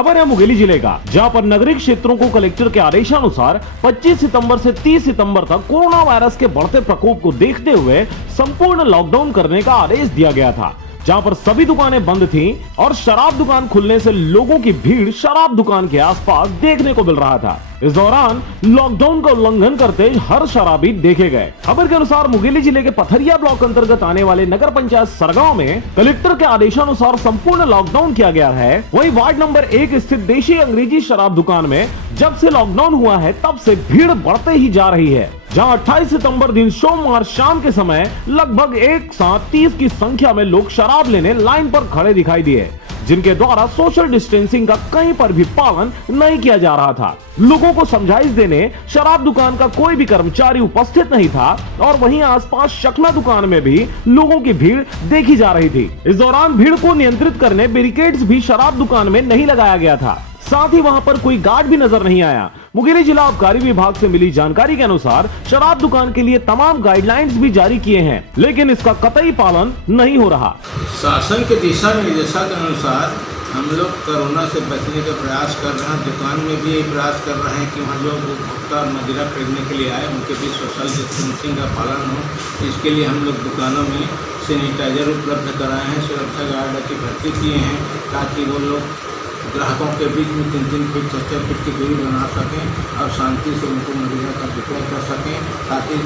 खबर है मुंगेली जिले का, जहां पर नगरीय क्षेत्रों को कलेक्टर के आदेशानुसार 25 सितंबर से 30 सितंबर तक कोरोना वायरस के बढ़ते प्रकोप को देखते हुए संपूर्ण लॉकडाउन करने का आदेश दिया गया था, जहां पर सभी दुकानें बंद थीं और शराब दुकान खुलने से लोगों की भीड़ शराब दुकान के आसपास देखने को मिल रहा था। इस दौरान लॉकडाउन का उल्लंघन करते हर शराबी देखे गए। खबर के अनुसार मुंगेली जिले के पथरिया ब्लॉक अंतर्गत आने वाले नगर पंचायत सरगांव में कलेक्टर के आदेशानुसार संपूर्ण लॉकडाउन किया गया है। वहीं वार्ड नंबर 1 स्थित देशी अंग्रेजी शराब दुकान में जब से लॉकडाउन हुआ है तब से भीड़ बढ़ते ही जा रही है, जहां 28 सितंबर दिन सोमवार शाम के समय लगभग एक साथ 30 की संख्या में लोग शराब लेने लाइन पर खड़े दिखाई दिए, जिनके द्वारा सोशल डिस्टेंसिंग का कहीं पर भी पालन नहीं किया जा रहा था। लोगों को समझाइश देने शराब दुकान का कोई भी कर्मचारी उपस्थित नहीं था और वहीं आसपास शखना दुकान में भी लोगों की भीड़ देखी जा रही थी। इस दौरान भीड़ को नियंत्रित करने बैरिकेड्स भी शराब दुकान में नहीं लगाया गया था, साथ ही वहां पर कोई गार्ड भी नजर नहीं आया। मुंगेली जिला आबकारी विभाग से मिली जानकारी के अनुसार शराब दुकान के लिए तमाम गाइडलाइंस भी जारी किए हैं, लेकिन इसका कतई पालन नहीं हो रहा। शासन के दिशा निर्देशों के अनुसार हम लोग कोरोना से बचने का प्रयास कर रहे हैं। दुकान में भी यही प्रयास कर रहे हैं कि वहाँ लोग उपभोक्ता मदिरा खरीदने के लिए आए, उनके भी सोशल डिस्टेंसिंग का पालन हो। इसके लिए हम लोग दुकानों में सैनिटाइजर उपलब्ध कराए हैं, सुरक्षा गार्ड की भर्ती किए हैं, ताकि वो लोग ग्राहकों के बीच में 3-3 फीट 6-6 फीट की दूरी बना सकें और शांति से उनको मदिरा का विक्रय कर सकें, ताकि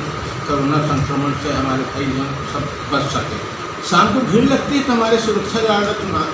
कोरोना संक्रमण से हमारे भाई जन सब बच सकें। शाम को भीड़ लगती है तो हमारे सुरक्षा गार्ड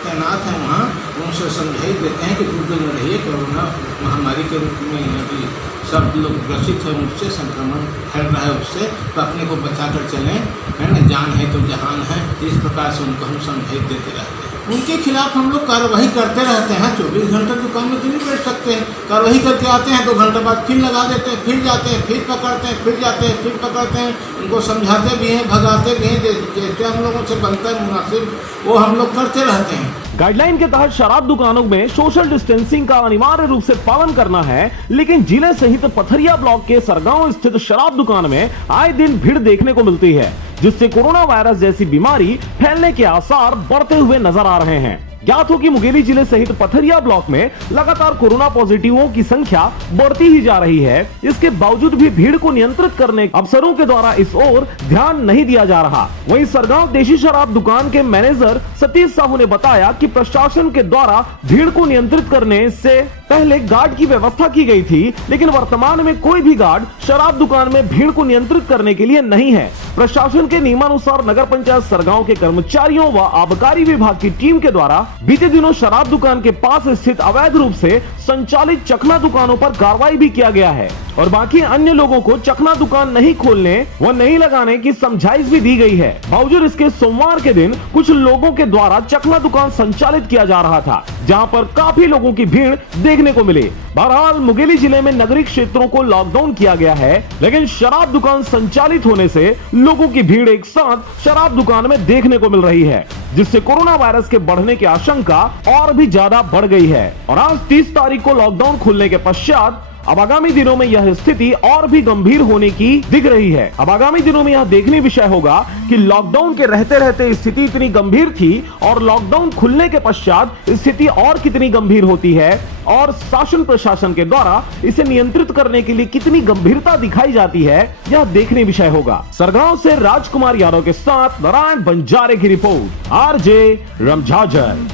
तैनात हैं वहाँ, उनसे समझाई देते हैं कि दूर में रहिए, कोरोना महामारी के रूप में अभी सब लोग ग्रसित है, उससे संक्रमण फैल रहा है, उससे तो अपने को बचा कर चलें, है ना, जान है तो जहान है। इस प्रकार से उनको हम समझाई देते रहते हैं। उनके खिलाफ हम लोग कार्रवाई करते रहते हैं। 24 घंटे दुकान में तो नहीं बैठ सकते हैं, कार्रवाई करके आते हैं, 2 घंटे बाद फिर लगा देते हैं, फिर जाते हैं, फिर पकड़ते हैं, फिर जाते हैं, फिर पकड़ते हैं। उनको समझाते भी हैं, भगाते भी हैं, जैसे हम लोगों से बनता है मुनासिब वो हम लोग करते रहते हैं। गाइडलाइन के तहत शराब दुकानों में सोशल डिस्टेंसिंग का अनिवार्य रूप से पालन करना है, लेकिन जिले सहित पथरिया ब्लॉक के सरगांव स्थित शराब दुकान में आए दिन भीड़ देखने को मिलती है, जिससे कोरोना वायरस जैसी बीमारी फैलने के आसार बढ़ते हुए नजर आ रहे हैं। ज्ञात हो कि मुंगेली जिले सहित पथरिया ब्लॉक में लगातार कोरोना पॉजिटिवों की संख्या बढ़ती ही जा रही है। इसके बावजूद भी भीड़ को नियंत्रित करने अफसरों के द्वारा इस ओर ध्यान नहीं दिया जा रहा। वहीं सरगांव देशी शराब दुकान के मैनेजर सतीश साहू ने बताया कि प्रशासन के द्वारा भीड़ को नियंत्रित करने से पहले गार्ड की व्यवस्था की गई थी, लेकिन वर्तमान में कोई भी गार्ड शराब दुकान में भीड़ को नियंत्रित करने के लिए नहीं है। प्रशासन के नियमानुसार नगर पंचायत सरगांव के कर्मचारियों व आबकारी विभाग की टीम के द्वारा बीते दिनों शराब दुकान के पास स्थित अवैध रूप से संचालित चखना दुकानों पर कार्रवाई भी किया गया है और बाकी अन्य लोगों को चखना दुकान नहीं खोलने व नहीं लगाने की समझाइश भी दी गई है। बावजूद इसके सोमवार के दिन कुछ लोगों के द्वारा चखना दुकान संचालित किया जा रहा था, जहां पर काफी लोगों की भीड़ देखने को मिली। बहरहाल मुंगेली जिले में नगरीय क्षेत्रों को लॉकडाउन किया गया है, लेकिन शराब दुकान संचालित होने से लोगों की भीड़ एक साथ शराब दुकान में देखने को मिल रही है, जिससे कोरोना वायरस के बढ़ने की आशंका और भी ज्यादा बढ़ गई है। और आज 30 तारीख को लॉकडाउन खुलने के पश्चात अब आगामी दिनों में यह स्थिति और भी गंभीर होने की दिख रही है। अब आगामी दिनों में यह देखने विषय होगा कि लॉकडाउन के रहते रहते स्थिति इतनी गंभीर थी और लॉकडाउन खुलने के पश्चात स्थिति और कितनी गंभीर होती है और शासन प्रशासन के द्वारा इसे नियंत्रित करने के लिए कितनी गंभीरता दिखाई जाती है, यह देखने विषय होगा। सरगांव से राजकुमार यादव के साथ नारायण बंजारे की रिपोर्ट, RJ रमझाझर।